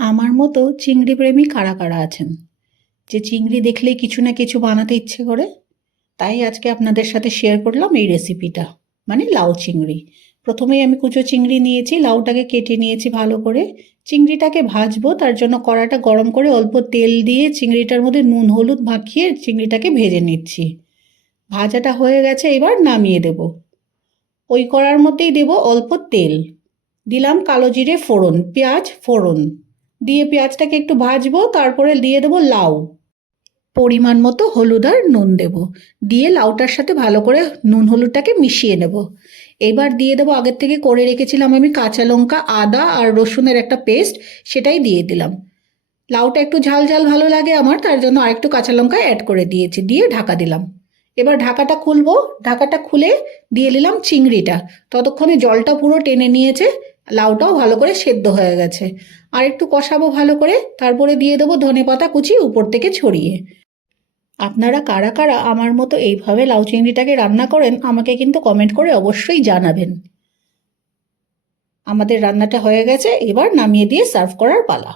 আমার মতো চিংড়ি প্রেমী কারা কারা আছেন যে চিংড়ি দেখলেই কিছু না কিছু বানাতে ইচ্ছে করে? তাই আজকে আপনাদের সাথে শেয়ার করলাম এই রেসিপিটা, মানে লাউ চিংড়ি। প্রথমেই আমি কুচো চিংড়ি নিয়েছি, লাউটাকে কেটে নিয়েছি ভালো করে। চিংড়িটাকে ভাজবো, তার জন্য কড়াটা গরম করে অল্প তেল দিয়ে চিংড়িটার মধ্যে নুন হলুদ মাখিয়ে চিংড়িটাকে ভেজে নিচ্ছি। ভাজাটা হয়ে গেছে, এবার নামিয়ে দেব। ওই কড়ার মধ্যেই দেব অল্প তেল, দিলাম কালো জিরে ফোড়ন, পেঁয়াজ ফোড়ন দিয়ে পেঁয়াজটাকে একটু ভাজবো। তারপরে দিয়ে দেবো লাউ, পরিমাণ মতো হলুদ আর নুন দেব, দিয়ে লাউটার সাথে ভালো করে নুন হলুদটাকে মিশিয়ে নেব। এবার দিয়ে দেবো আগের থেকে করে রেখেছিলাম আমি কাঁচা লঙ্কা, আদা আর রসুনের একটা পেস্ট, সেটাই দিয়ে দিলাম। লাউটা একটু ঝাল ঝাল ভালো লাগে আমার, তার জন্য আরেকটু কাঁচা লঙ্কা অ্যাড করে দিয়েছি, দিয়ে ঢাকা দিলাম। এবার ঢাকাটা খুলবো, ঢাকাটা খুলে দিয়ে দিলাম চিংড়িটা। ততক্ষণে জলটা পুরো টেনে নিয়েছে, লাউটাও ভালো করে সেদ্ধ হয়ে গেছে। আর একটু কষাবো ভালো করে, তারপরে দিয়ে দেবো ধনেপাতা কুচি উপর থেকে ছড়িয়ে। আপনারা কারা কারা আমার মতো এইভাবে লাউ চিংড়িটাকে রান্না করেন আমাকে কিন্তু কমেন্ট করে অবশ্যই জানাবেন। আমাদের রান্নাটা হয়ে গেছে, এবার নামিয়ে দিয়ে সার্ভ করার পালা।